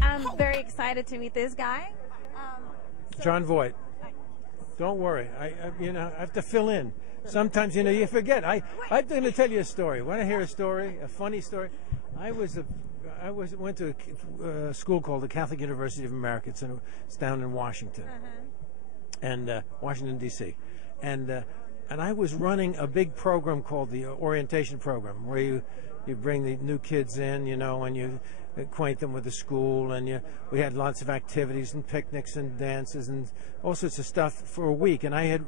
I'm very excited to meet this guy. Jon Voight. Don't worry. I have to fill in. Sometimes, you forget. I'm going to tell you a story. Want to hear a story? A funny story? I went to a school called the Catholic University of America. It's down in Washington, and Washington D.C. And I was running a big program called the orientation program, where you bring the new kids in, and you acquaint them with the school, and we had lots of activities and picnics and dances and all sorts of stuff for a week, and I had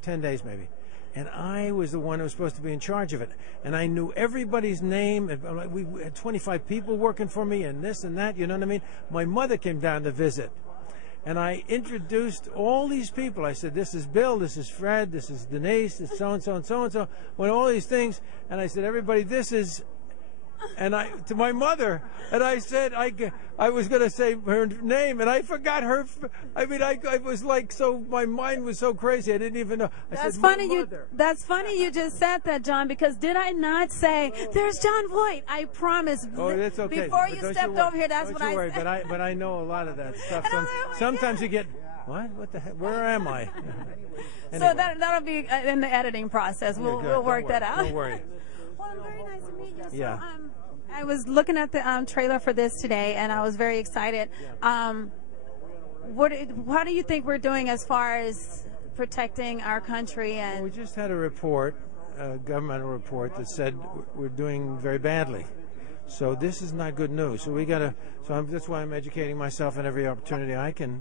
10 days maybe. And I was the one who was supposed to be in charge of it. And I knew everybody's name. We had 25 people working for me and this and that, you know what I mean? My mother came down to visit. And I introduced all these people. I said, this is Bill, this is Fred, this is Denise, this is so-and-so and so-and-so. Went all these things. And I said, everybody, this is... And to my mother, and I said I was going to say her name, and I forgot her. I mean, I was like, so my mind was so crazy, I didn't even know. That's funny. That's funny. You just said that, John, because did I not say there's Jon Voight? I promise. Oh, that's okay. Before you stepped over here, that's what I said. But I know a lot of that stuff. Sometimes you get what the heck? Where am I? Anyway. So that'll be in the editing process. We'll work that out. Don't worry. Well, very nice to meet you. So, yeah. I was looking at the trailer for this today, and I was very excited. How do you think we're doing as far as protecting our country? And well, we just had a report, a governmental report, that said we're doing very badly. So this is not good news. So we got to. That's why I'm educating myself in every opportunity I can.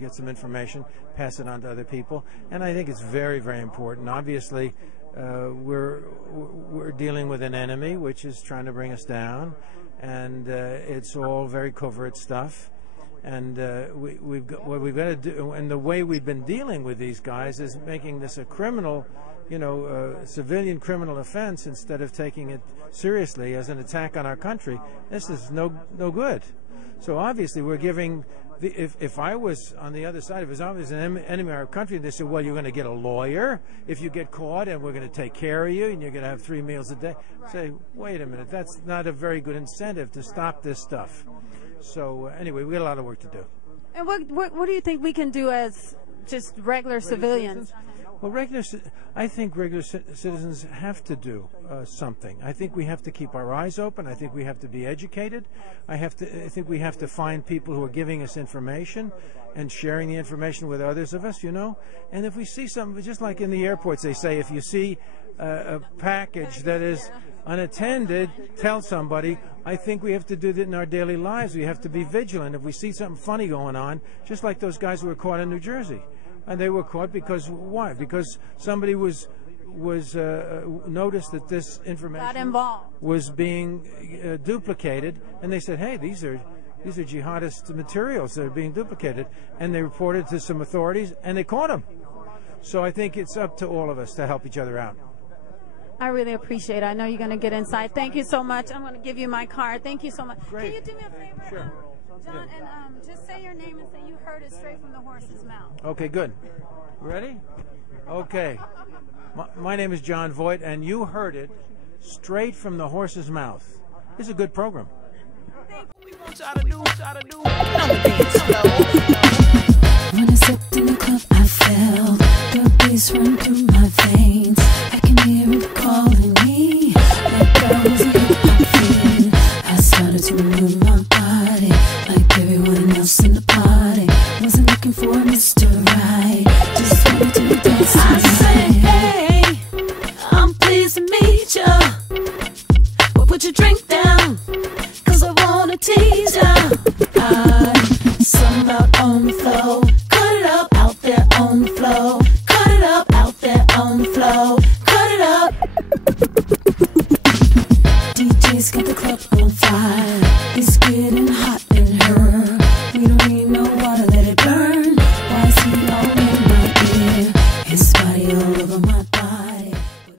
Get some information, pass it on to other people, and I think it's very, very important. Obviously. We're dealing with an enemy which is trying to bring us down, and it's all very covert stuff. And what we've got to do, and the way we've been dealing with these guys is making this a criminal, civilian criminal offense instead of taking it seriously as an attack on our country. This is no good. So obviously we're giving. If I was on the other side, if it was obviously an enemy of our country, they said, well, you're going to get a lawyer if you get caught, and we're going to take care of you, and you're going to have 3 meals a day. Say, wait a minute, that's not a very good incentive to stop this stuff. So anyway, we got a lot of work to do. And what do you think we can do as just regular civilians? Well, I think regular citizens have to do something. I think we have to keep our eyes open. I think we have to be educated. I think we have to find people who are giving us information and sharing the information with others of us, And if we see something, just like in the airports, they say, if you see a package that is unattended, tell somebody. I think we have to do that in our daily lives. We have to be vigilant. If we see something funny going on, just like those guys who were caught in New Jersey. And they were caught because why? Because somebody was noticed that this information was being duplicated, and they said, "Hey, these are jihadist materials that are being duplicated," and they reported to some authorities, and they caught them. So I think it's up to all of us to help each other out. I really appreciate it. I know you're going to get inside. Thank you so much. I'm going to give you my card. Thank you so much. Great. Can you do me a favor? Sure. John, and just say your name and say you heard it straight from the horse's mouth. Okay, good. Ready? Okay. My name is Jon Voight, and you heard it straight from the horse's mouth. This is a good program. When I stepped in the club, I felt the bass run through my veins. I can hear it calling me. Like I was a hip-hop fiend. I started to move my body like everyone else in the party. Wasn't looking for Mr. Right, just wanted to dance tonight. I say, hey, I'm pleased to meet ya. Well, put your drink down, cause I wanna tease ya. Some out on the floor. Cut it up out there on the floor. Cut it up out there on the floor. Cut it up. DJ's got the club on fire.